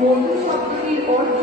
মধু শব্দটির অর্থ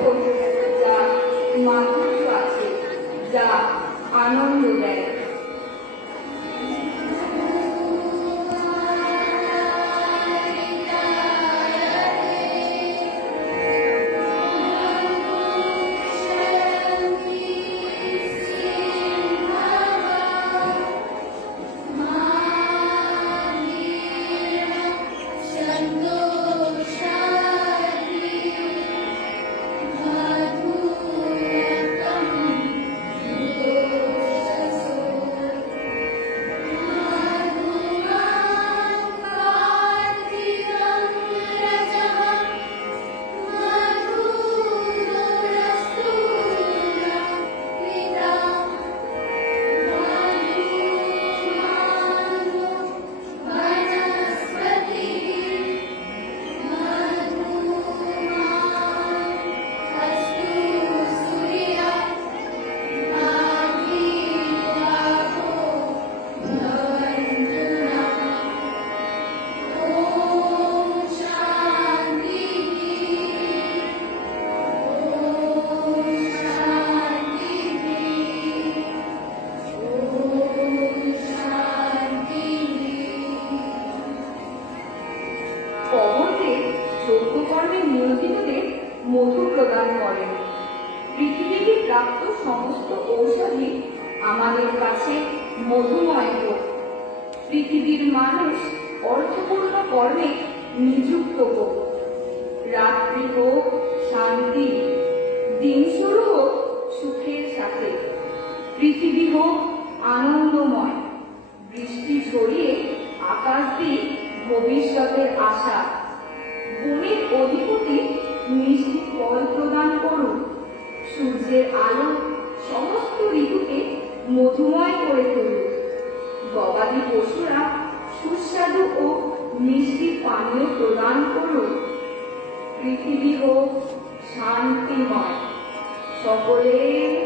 পবনদেব যজ্ঞকর্মে নিয়োজিতদের মধু প্রদান করেন। পৃথিবীতে প্রাপ্ত সমস্ত ঔষধি আমাদের কাছে মধুময় হোক। পৃথিবীর মানুষ অর্থপূর্ণ কর্মে নিযুক্ত হোক। রাত্রি হোক, শান্তি, দিন শুরু সুখের সাথে। পৃথিবী হোক আনন্দময়। বৃষ্টি ছড়িয়ে আকাশ দিয়ে ভবিষ্যতের আশা। ভূমির অধিপতি মিষ্টি ফল প্রদান করুন। সূর্যের আলো সমস্ত ঋতুকে মধুময় করে তুলুন। গবাদি পশুরা সুস্বাদু ও মিষ্টি পানীয় প্রদান করুন। পৃথিবী হোক শান্তিময়। সকলের